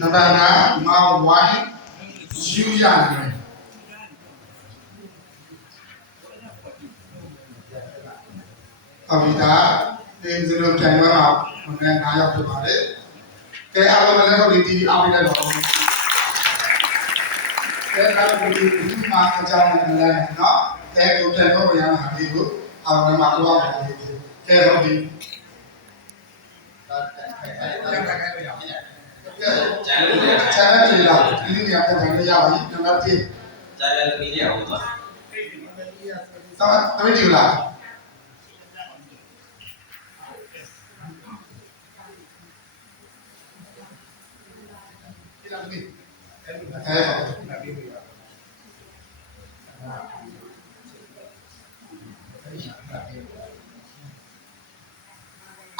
Nabana ma wine Yuyan. Avida, in the camera, and then I have to buy it. They are the level of the Avida. They are the Mark and land now. They go tell me I have you. I will not go out. They are the channel is out. You need to have the Yawi, and that's it. Channel media over. How many do you like?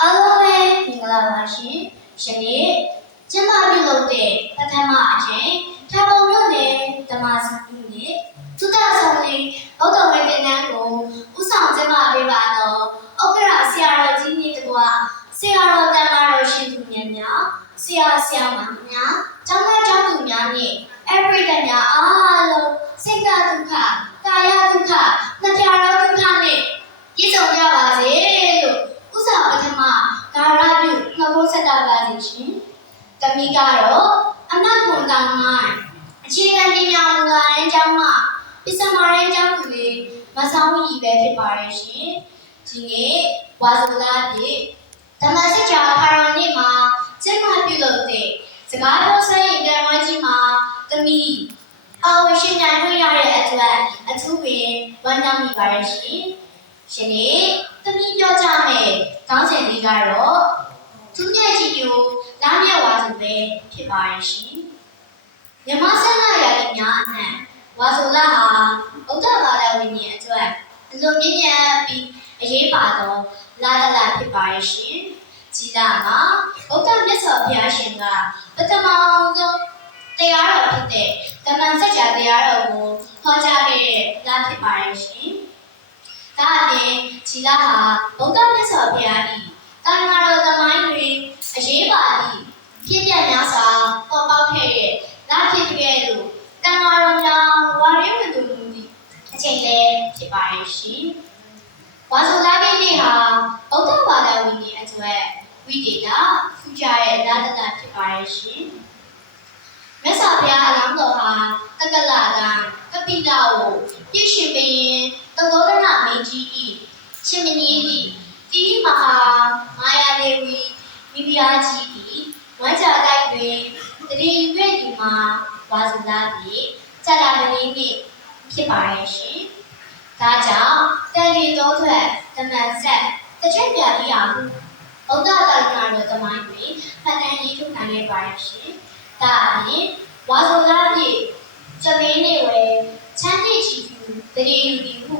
Aloe, Mingalashi, Shani, Jamabi Lote, Patama Jane, Tabone, Damasuni, 2000, Automatic, Usam Jama Vivano, Opera Sierra Gini Tua, Sierra Damaro Shitunia, Sia Siamania, Jama Jatunyani, every Dania, Alo, Singa Duka, Kaya Duka, Natara Dukani, Yisoyabazi. ဥစ္စာပထမကာရပြုနှုတ်ဆက်တာပါစီရှင်။တမီကတော့အမတ်ခွန်တောင်မှအခြေခံပညာမူလာရင်းကျောင်းမှပစ္စမရင်းကျောင်းသူတွေမဆောင်ရည်ပဲဖြစ်ပါရဲ့ရှင်။ဒီနေ့ဝါစကလာပြည့်ဓမ္မစကြာခါရောနေ့မှာကျင်းပပြုလုပ်တဲ့စကားပြောဆွေးရင်ပြန်ဝဲကြီးမှာတမီအဝရှင်နိုင်ခွင့်ရတဲ့အတွက်အထူးပင်ဝမ်းမြောက်မိပါရဲ့ရှင်။ရှင်နေ့တမီပြောကြမယ်ကောင်းစဉ်လေးကတော့သူမြတ်ကြီးကိုလာမြတ်ဝါစုပဲဖြစ်ပါရဲ့ရှင်မြမဆန္ဒရာတိများအနံ့ဝါစုလာဟာဗုဒ္ဓဘာသာဝင်ရဲ့အတွက်အလွန်မြင့်မြတ်ပြီးအရေးပါသောလာတလဖြစ်ပါရဲ့ရှင်ကြည်လာမှာဗုဒ္ဓမြတ်စွာဘုရားရှင်ကပထမဆုံးတရားတော်ဖြစ်တဲ့ဓမ္မစကြာတရားတော်ကိုဟောကြားခဲ့တဲ့လာဖြစ်ပါရဲ့ရှင်ဒါအပြင်ကြည်လာဟာဗုဒ္ဓမြတ်စွာဘုရား၏တာနာတော်သမိုင်းတွင်အရေးပါသည့်ဖြစ်ပျက်များစွာပေါ်ပေါက်ခဲ့တဲ့လာဖြစ်ခဲ့လို့တာနာတော်များဝါရင်းဝင်သူလူသည့်အချိန်လည်းဖြစ်ပါရဲ့ရှင်။ဝါဆိုလာကိနေ့ဟာဗုဒ္ဓဘာသာဝင်တွေအတွက်ဝိဒေတာထူးခြားတဲ့လာတနာဖြစ်ပါရဲ့ရှင်။မြတ်စွာဘုရားအလောင်းတော်ဟာတက္ကလကကပိလကိုပြည့်ရှင်ပင်သောဒနာမင်းကြီး၏ရှင်မင်းကြီးတိမဟာမာယာဒေဝီမိဖုရားကြီး၏ဝမ်းချတိုက်တွင်တတိယရွေ့ဒီမှာဝါစုလာပြီးဇာတာပတိနေ့ဖြစ်ပါရဲ့ရှင်။ဒါကြောင့်တန်ရီတော်ထွက်တမန်ဆက်တစ်ချက်ပြပြရမှုဗုဒ္ဓသာသနာတော်သမိုင်းတွင်ဖန်တန်ရေးထုတ်နိုင်ခဲ့ပါရဲ့ရှင်။ဒါအပြင်ဝါစုလာပြီးကျမင်းနေဝဲချမ်းမြေ့ချီဖြူတတိယဒီဟု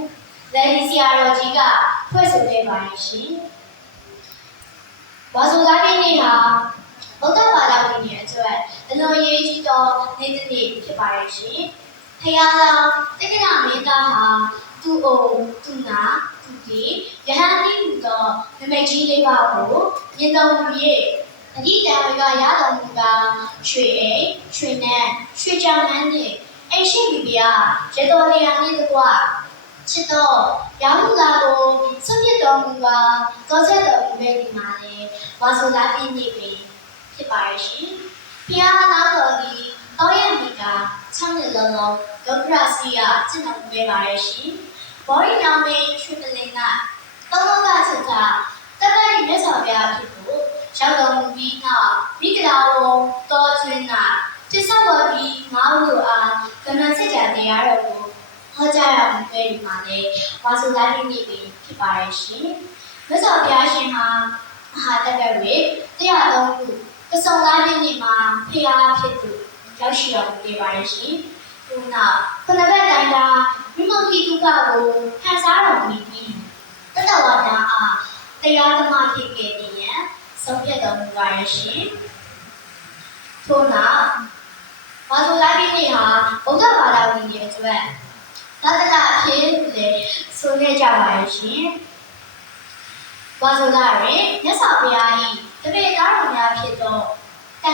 လက်ဒီစီယာတော်ကြီးကဖွဲ့ဆိုခဲ့ပါရဲ့ရှင်။ဝါဆိုလာပြည်နေ့ဟာဗုဒ္ဓဘာသာဝင်တွေအတွက်အလွန်ရေးကြီးသောနေ့တစ်နေ့ဖြစ်ပါရဲ့ရှင်။ဖယားတော်တက္ကရာမင်းသားဟာသူ့အိုသူ့နာသူ့ဒီယဟန်တိဟူသောနမိတ်ကြီးလေးပါးကိုမြင်တော်မူ၍အဓိတံဝေကရတော်မူကားရွှေအိမ်ရွှေနန်းရွှေကြောင်နန်းနှင့်အိမ်ရှိပြီပြရတော်လျာနှင့်တကွချစ်တော်ရာဟုလာကိုဆွတ်ပြတော်မူကားတော်ဆက်တော်မူခဲ့ဒီမှာလေဝါဆိုလာပြည်နေ့ပဲဖြစ်ပါရဲ့ရှင်။ဖျားနာတော်ဒီတောရမီက6နှစ်လုံးလုံးဒုက္ခရစီရကျင့်တော်မူခဲ့ပါရဲ့ရှင်။ဘောရီနာမင်းရွှေပလင်ကတောလောကချစ်တာတက္ကရီမြတ်စွာဘုရားဖြစ်ဖို့ရောက်တော်မူပြီးနောက်မိဂလာဝံတော်ကျွင်းကတိစ္ဆဝတိငါးဦးတို့အားကမ္မစကြာတရားတော်ကိုဟောကြားရမှုပဲဒီမှာလေဝါဆိုလာပြည်နေ့ပဲဖြစ်ပါရဲ့ရှင်။မြတ်စွာဘုရားရှင်ဟာမဟာတက္ကရီ103ခုကစုံလာပြည်နေ့မှာဖျားဖြစ်သူရောက်ရှိတော်မူခဲ့ပါရဲ့ရှင်။ဒီနောက်ခုနဘက်တိုင်းကမြမတိကုကကိုဖန်ဆားတော်မူပြီးတတဝါဒအားတရားဓမ္မဖြစ်ခဲ့တဲ့ရန်ဆုံးဖြတ်တော်မူပါရဲ့ရှင်။ထို့နောက်ဝါဆိုလာပြည်နေ့ဟာဗုဒ္ဓဘာသာဝင်တွေအတွက်သာသနာအဖြစ်လည်းဆိုခဲ့ကြပါရဲ့ရှင်။ဝါဆိုလာရင်မြတ်စွာဘုရား၏တပည့်သားတော်များဖြစ်သော